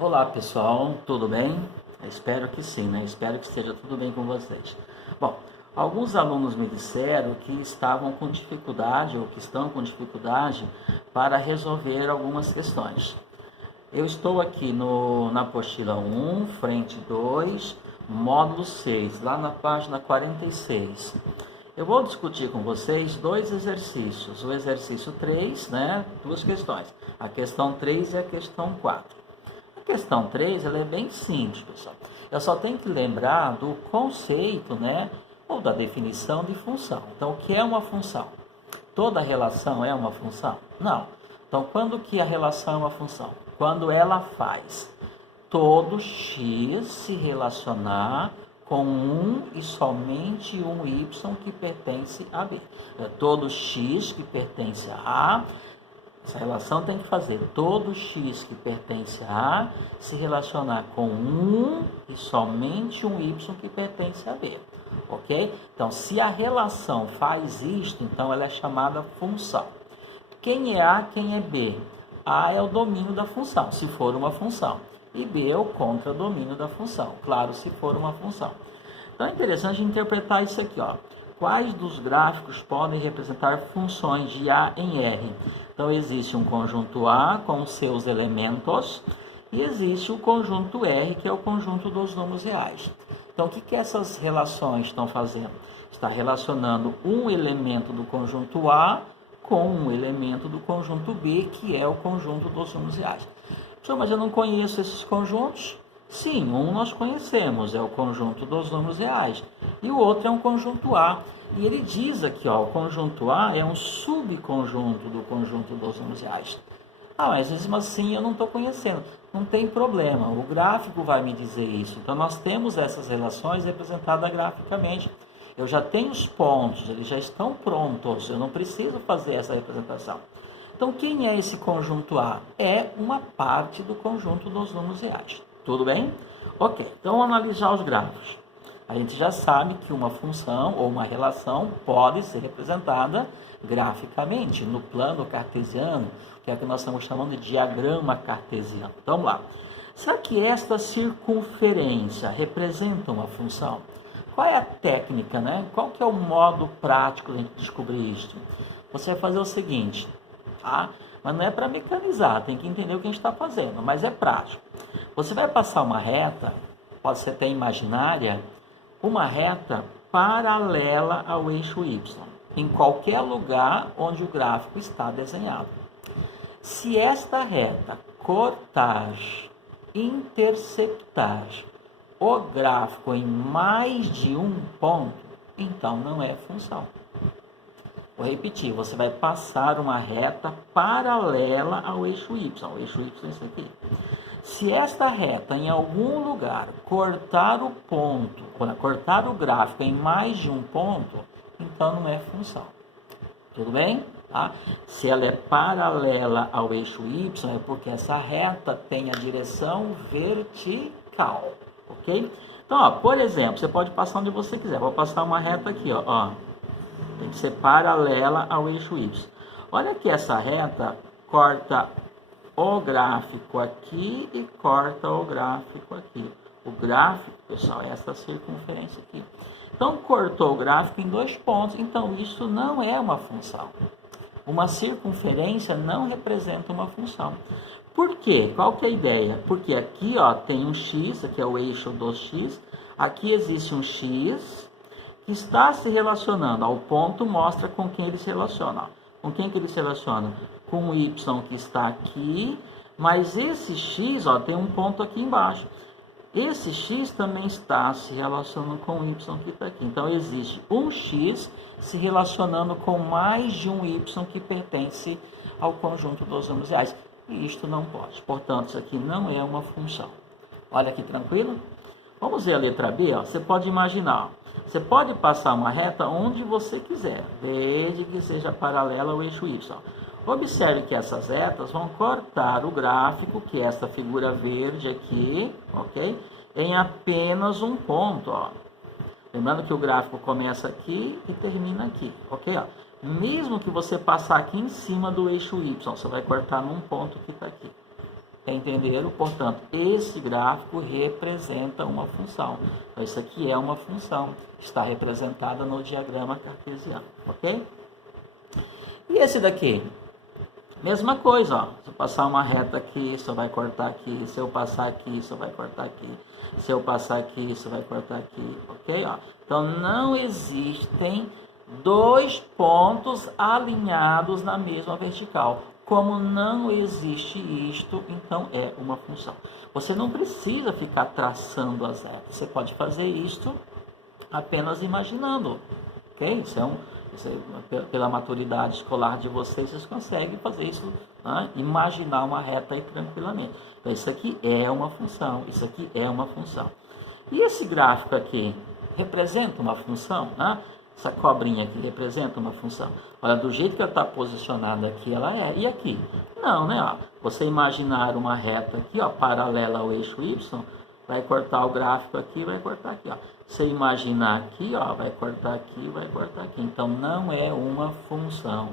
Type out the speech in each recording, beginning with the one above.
Olá pessoal, tudo bem? Espero que sim, né? Espero que esteja tudo bem com vocês. Bom, alguns alunos me disseram que estavam com dificuldade ou que estão com dificuldade para resolver algumas questões. Eu estou aqui na apostila 1, frente 2, módulo 6, lá na página 46. Eu vou discutir com vocês dois exercícios. O exercício 3, né? Duas questões. A questão 3 e a questão 4. A questão 3, ela é bem simples, pessoal. Eu só tenho que lembrar do conceito, né? Ou da definição de função. Então, o que é uma função? Toda relação é uma função? Não. Então, quando que a relação é uma função? Quando ela faz todo x se relacionar com um e somente um y que pertence a B. Todo x que pertence a A, essa relação tem que fazer todo x que pertence a A se relacionar com um e somente um y que pertence a B. Ok? Então, se a relação faz isto, então ela é chamada função. Quem é A, quem é B? A é o domínio da função, se for uma função. E B é o contradomínio da função, claro, se for uma função. Então é interessante interpretar isso aqui, ó. Quais dos gráficos podem representar funções de A em R? Então existe um conjunto A com seus elementos e existe o conjunto R, que é o conjunto dos números reais. Então o que essas relações estão fazendo? Está relacionando um elemento do conjunto A com um elemento do conjunto B, que é o conjunto dos números reais. Mas eu não conheço esses conjuntos? Sim, um nós conhecemos, é o conjunto dos números reais. E o outro é um conjunto A. E ele diz aqui, ó, o conjunto A é um subconjunto do conjunto dos números reais. Mas mesmo assim eu não estou conhecendo. Não tem problema, o gráfico vai me dizer isso. Então nós temos essas relações representadas graficamente. Eu já tenho os pontos, eles já estão prontos, eu não preciso fazer essa representação. Então, quem é esse conjunto A? É uma parte do conjunto dos números reais. Tudo bem? Ok, então vamos analisar os gráficos. A gente já sabe que uma função ou uma relação pode ser representada graficamente, no plano cartesiano, que é o que nós estamos chamando de diagrama cartesiano. Então, vamos lá. Será que esta circunferência representa uma função? Qual é a técnica, né? Qual que é o modo prático de a gente descobrir isso? Você vai fazer o seguinte, tá? Mas não é para mecanizar, tem que entender o que a gente está fazendo, mas é prático. Você vai passar uma reta, pode ser até imaginária, uma reta paralela ao eixo Y, em qualquer lugar onde o gráfico está desenhado. Se esta reta cortar, interceptar o gráfico em mais de um ponto, então não é função. Vou repetir, você vai passar uma reta paralela ao eixo Y. O eixo Y é isso aqui. Se esta reta em algum lugar cortar o ponto, cortar o gráfico em mais de um ponto, então não é função. Tudo bem? Tá? Se ela é paralela ao eixo Y, é porque essa reta tem a direção vertical. Ok? Então, ó, por exemplo, você pode passar onde você quiser. Vou passar uma reta aqui, ó. Tem que ser paralela ao eixo Y. Olha que essa reta corta o gráfico aqui e corta o gráfico aqui. O gráfico, pessoal, é essa circunferência aqui. Então, cortou o gráfico em dois pontos. Então, isso não é uma função. Uma circunferência não representa uma função. Por quê? Qual que é a ideia? Porque aqui, ó, tem um x, aqui é o eixo do x. Aqui existe um x que está se relacionando. O ponto mostra com quem ele se relaciona. Com quem que ele se relaciona? Com o y que está aqui, mas esse x, ó, tem um ponto aqui embaixo. Esse x também está se relacionando com o y que está aqui. Então, existe um x se relacionando com mais de um y que pertence ao conjunto dos números reais. E isto não pode. Portanto, isso aqui não é uma função. Olha aqui, tranquilo? Vamos ver a letra B. Ó. Você pode imaginar. Ó. Você pode passar uma reta onde você quiser, desde que seja paralela ao eixo Y. Observe que essas retas vão cortar o gráfico, que é esta figura verde aqui, ok? Em apenas um ponto, ó. Lembrando que o gráfico começa aqui e termina aqui, ok? Ó. Mesmo que você passar aqui em cima do eixo Y, você vai cortar num ponto que está aqui. Entenderam? Portanto, esse gráfico representa uma função. Então, isso aqui é uma função. Está representada no diagrama cartesiano. Ok? E esse daqui? Mesma coisa, ó. Se eu passar uma reta aqui, isso vai cortar aqui. Se eu passar aqui, isso vai cortar aqui. Se eu passar aqui, isso vai cortar aqui. Ok? Ó. Então, não existem dois pontos alinhados na mesma vertical. Como não existe isto, então é uma função. Você não precisa ficar traçando as retas. Você pode fazer isto apenas imaginando. Ok? Pela maturidade escolar de vocês conseguem fazer isso, né? Imaginar uma reta aí tranquilamente. Então, isso aqui é uma função, isso aqui é uma função. E esse gráfico aqui representa uma função, né? Essa cobrinha aqui representa uma função. Olha, do jeito que ela está posicionada aqui, ela é. E aqui? Não, né? Ó, você imaginar uma reta aqui, ó, paralela ao eixo Y, vai cortar o gráfico aqui, vai cortar aqui, ó. Você imaginar aqui, ó, vai cortar aqui, vai cortar aqui. Então, não é uma função.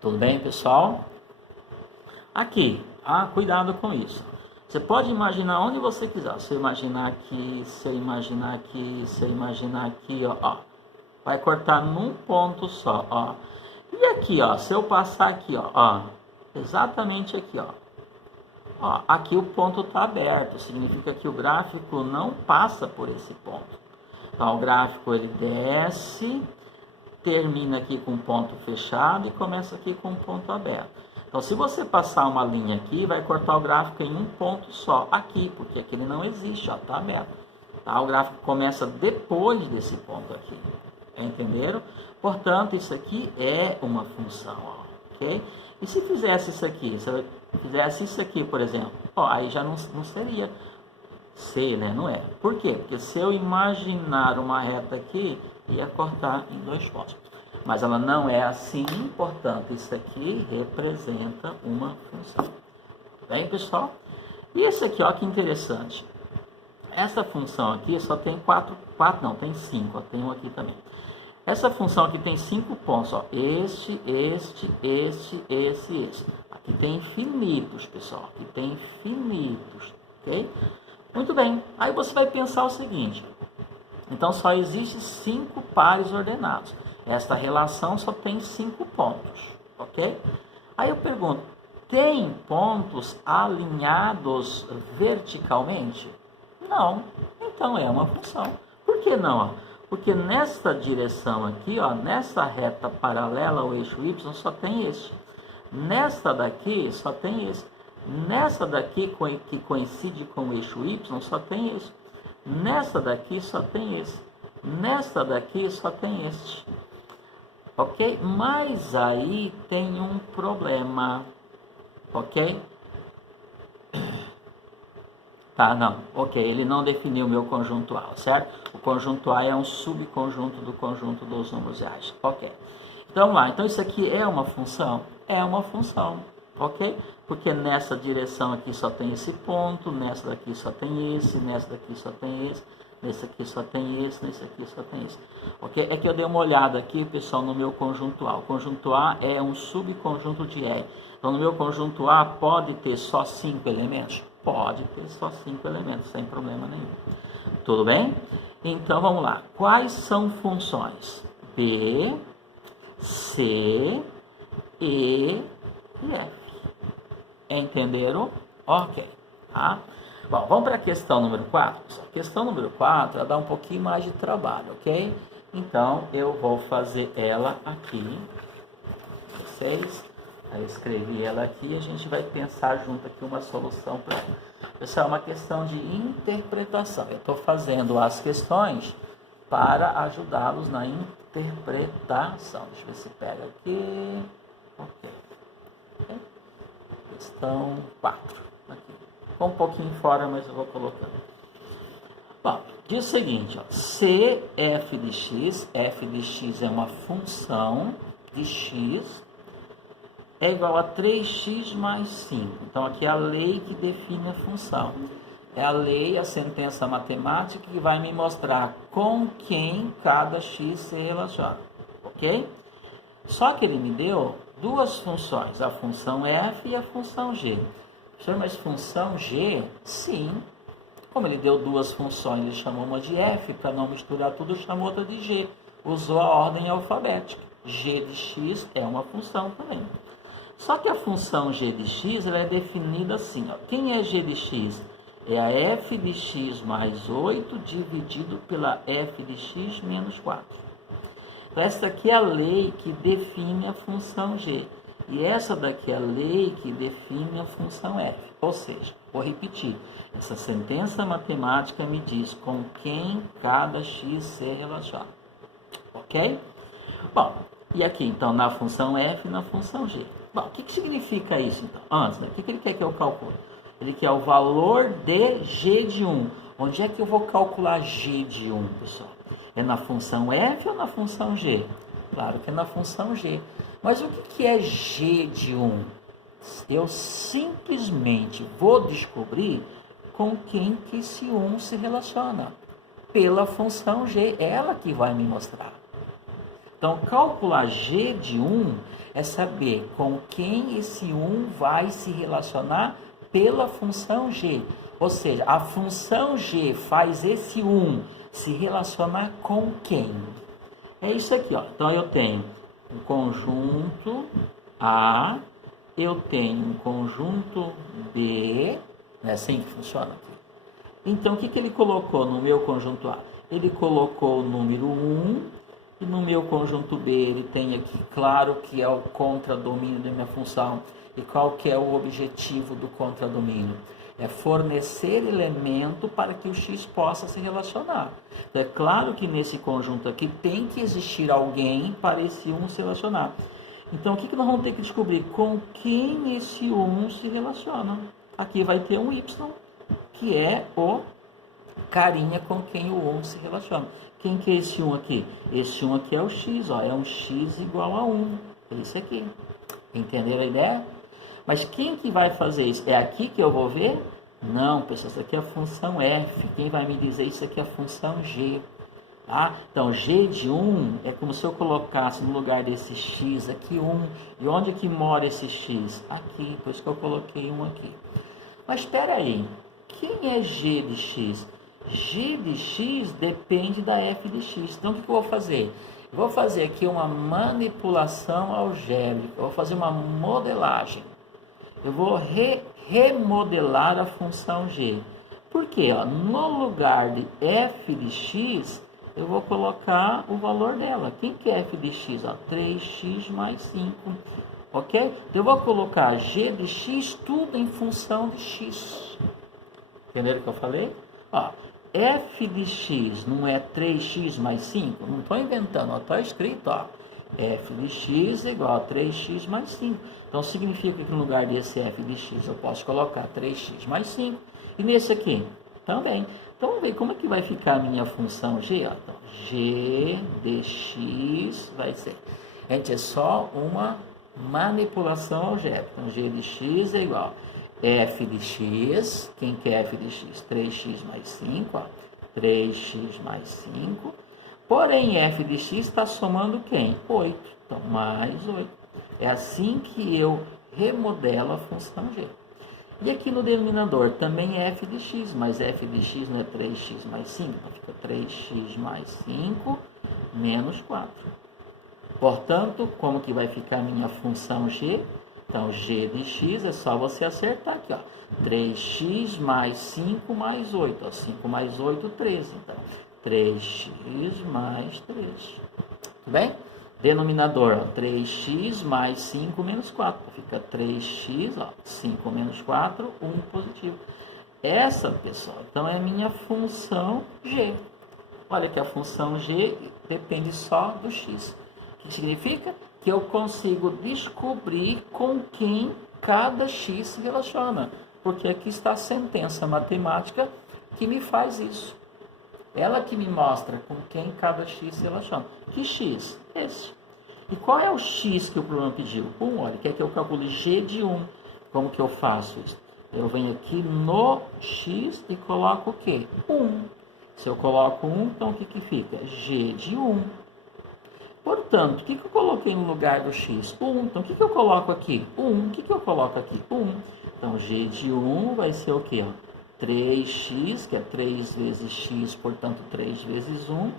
Tudo bem, pessoal? Aqui, cuidado com isso. Você pode imaginar onde você quiser. Se eu imaginar aqui, se eu imaginar aqui, se eu imaginar aqui, ó. Vai cortar num ponto só, ó. E aqui, ó, se eu passar aqui, ó, exatamente aqui, ó. Ó, aqui o ponto está aberto, significa que o gráfico não passa por esse ponto. Então, o gráfico ele desce, termina aqui com um ponto fechado e começa aqui com um ponto aberto. Então, se você passar uma linha aqui, vai cortar o gráfico em um ponto só, aqui, porque aqui ele não existe, ó, está aberto. Tá? O gráfico começa depois desse ponto aqui. Entenderam? Portanto, isso aqui é uma função, ó, ok? E se fizesse isso aqui, se eu fizesse isso aqui, por exemplo, ó, aí já não seria C, né? Não é. Por quê? Porque se eu imaginar uma reta aqui, ia cortar em dois pontos. Mas ela não é assim, portanto, isso aqui representa uma função. Bem, pessoal? E esse aqui, ó, que interessante. Essa função aqui só tem tem 5, ó, tem um aqui também. Essa função aqui tem 5 pontos, ó. Este. Aqui tem infinitos, pessoal. Aqui tem infinitos, ok? Muito bem. Aí você vai pensar o seguinte. Então, só existe 5 pares ordenados. Esta relação só tem 5 pontos, ok? Aí eu pergunto, tem pontos alinhados verticalmente? Não. Então, é uma função. Por que não, ó? Porque nesta direção aqui, ó, nessa reta paralela ao eixo Y, só tem este. Nesta daqui, só tem esse. Nessa daqui, que coincide com o eixo Y, só tem esse. Nessa daqui, só tem esse. Nesta daqui, só tem este. Ok? Mas aí tem um problema. Ok? Tá, não. Ok, ele não definiu o meu conjunto A, certo? O conjunto A é um subconjunto do conjunto dos números reais. Ok. Então, vamos lá. Então, isso aqui é uma função? É uma função. Ok? Porque nessa direção aqui só tem esse ponto, nessa daqui só tem esse, nessa daqui só tem esse, nesse aqui só tem esse, nesse aqui só tem esse. Ok? É que eu dei uma olhada aqui, pessoal, no meu conjunto A. O conjunto A é um subconjunto de R. Então, no meu conjunto A pode ter só 5 elementos? Pode ter só 5 elementos, sem problema nenhum. Tudo bem? Então, vamos lá. Quais são funções? B, C, E e F. Entenderam? Ok. Tá? Bom, vamos para a questão número 4. A questão número 4, ela dá um pouquinho mais de trabalho, ok? Então, eu vou fazer ela aqui. Vocês... Eu escrevi ela aqui e a gente vai pensar junto aqui uma solução para ela. Pessoal, é uma questão de interpretação. Eu estou fazendo as questões para ajudá-los na interpretação. Deixa eu ver se pega aqui. Ok. Questão 4. Aqui. Ficou um pouquinho fora, mas eu vou colocando. Bom, diz o seguinte, ó, se f de x é uma função de x, é igual a 3x mais 5. Então, aqui é a lei que define a função. É a lei, a sentença matemática que vai me mostrar com quem cada x se relaciona. Ok? Só que ele me deu duas funções, a função f e a função g. Professor, mas função G? Sim. Como ele deu duas funções, ele chamou uma de f, para não misturar tudo, chamou outra de g. Usou a ordem alfabética. G de x é uma função também. Só que a função g de x ela é definida assim. Ó. Quem é g de x? É a f de x mais 8 dividido pela f de x menos 4. Então, essa daqui é a lei que define a função g. E essa daqui é a lei que define a função f. Ou seja, vou repetir. Essa sentença matemática me diz com quem cada x se relaciona. Ok? Bom, e aqui então na função f e na função g. Bom, o que significa isso então? Antes, né? O que ele quer que eu calcule? Ele quer o valor de g de 1. Onde é que eu vou calcular g de 1, pessoal? É na função f ou na função g? Claro que é na função g. Mas o que é g de 1? Eu simplesmente vou descobrir com quem que esse 1 se relaciona. Pela função g, ela que vai me mostrar. Então, calcular g de 1 é saber com quem esse 1 vai se relacionar pela função g. Ou seja, a função g faz esse 1 se relacionar com quem? É isso aqui, ó. Então, eu tenho um conjunto A, eu tenho um conjunto B, é assim que funciona aqui. Então, o que ele colocou no meu conjunto A? Ele colocou o número 1, e no meu conjunto B ele tem aqui, claro, que é o contradomínio da minha função. E qual que é o objetivo do contradomínio? É fornecer elemento para que o x possa se relacionar. Então, é claro que nesse conjunto aqui tem que existir alguém para esse 1 se relacionar. Então, o que nós vamos ter que descobrir? Com quem esse 1 se relaciona. Aqui vai ter um y, que é o carinha com quem o 1 se relaciona. Quem que é esse 1 aqui? Esse 1 aqui é o x, ó, é um x igual a 1. É isso aqui. Entenderam a ideia? Mas quem que vai fazer isso? É aqui que eu vou ver? Não, pessoal, isso aqui é a função f. Quem vai me dizer isso aqui é a função g. Tá? Então, g de 1 é como se eu colocasse no lugar desse x aqui 1. E onde que mora esse x? Aqui, por isso que eu coloquei 1 aqui. Mas espera aí, quem é g de x? G de x depende da f de x. Então, o que eu vou fazer? Eu vou fazer aqui uma manipulação algébrica. Eu vou fazer uma modelagem. Eu vou remodelar a função g. Por quê? Ó, no lugar de f de x, eu vou colocar o valor dela. Quem que é f de x? Ó, 3x mais 5. Ok? Então, eu vou colocar g de x tudo em função de x. Entenderam o que eu falei? Ó, f de x não é 3x mais 5? Não estou inventando, está escrito, ó. F de x igual a 3x mais 5. Então, significa que no lugar desse f de x eu posso colocar 3x mais 5. E nesse aqui também. Então, vamos ver como é que vai ficar a minha função g. Ó. Então, g de x vai ser... Gente, é só uma manipulação algébrica. Então, g de x é igual a f de x. Quem que é f de x? 3x mais 5. Ó. 3x mais 5. Porém, f de x está somando quem? 8. Então, mais 8. É assim que eu remodelo a função g. E aqui no denominador também é f de x, mas f de x não é 3x mais 5. Então, fica 3x mais 5 menos 4. Portanto, como que vai ficar a minha função g? Então, g de x é só você acertar aqui, ó. 3x mais 5 mais 8. Ó. 5 mais 8, 13. Então, 3x mais 3. Tudo bem? Denominador, ó, 3x mais 5 menos 4. Fica 3x, ó, 5 menos 4, 1 positivo. Essa, pessoal, então é a minha função g. Olha que a função g depende só do x. O que significa? Que eu consigo descobrir com quem cada x se relaciona. Porque aqui está a sentença matemática que me faz isso. Ela que me mostra com quem cada x se relaciona. Que x? Esse. E qual é o x que o problema pediu? 1, olha, quer que eu calcule g de 1. Como que eu faço isso? Eu venho aqui no x e coloco o quê? 1. Se eu coloco 1, então o que que fica? G de 1. Portanto, o que que eu coloquei no lugar do x? 1. Então, o que que eu coloco aqui? 1. O que que eu coloco aqui? 1. Então, G de 1 vai ser o quê? 3x, que é 3 vezes x, portanto, 3 vezes 1,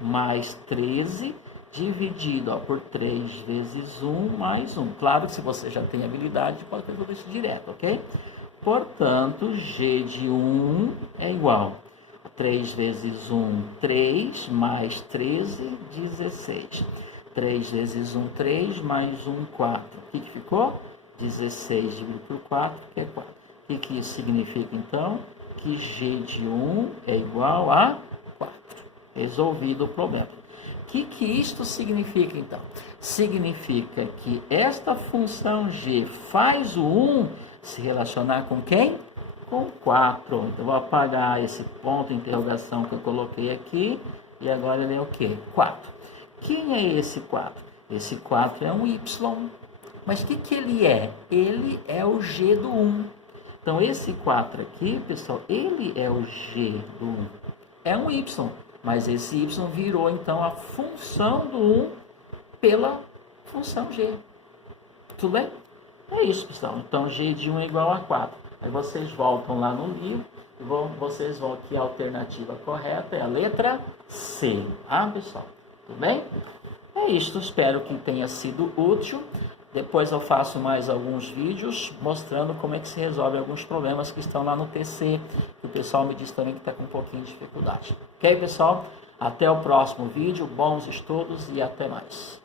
mais 13, dividido por 3 vezes 1, mais 1. Claro que se você já tem habilidade, pode resolver isso direto, ok? Portanto, G de 1 é igual a 3 vezes 1, 3, mais 13, 16. 3 vezes 1, 3, mais 1, 4. O que ficou? 16 dividido por 4, que é 4. O que isso significa, então? Que G de 1 é igual a 4. Resolvido o problema. O que isto significa, então? Significa que esta função G faz o 1 se relacionar com quem? Com 4. Então, vou apagar esse ponto de interrogação que eu coloquei aqui. E agora ele é o quê? 4. Quem é esse 4? Esse 4 é um Y. Mas o que ele é? Ele é o G do 1. Então, esse 4 aqui, pessoal, ele é o G do 1. É um Y, mas esse Y virou, então, a função do 1 pela função G. Tudo bem? É isso, pessoal. Então, G de 1 é igual a 4. Aí vocês voltam lá no livro e vocês vão aqui, a alternativa correta é a letra C. Ah, pessoal? Tudo bem? É isso. Espero que tenha sido útil. Depois eu faço mais alguns vídeos mostrando como é que se resolve alguns problemas que estão lá no TC, que o pessoal me diz também que está com um pouquinho de dificuldade. Ok, pessoal? Até o próximo vídeo, bons estudos e até mais.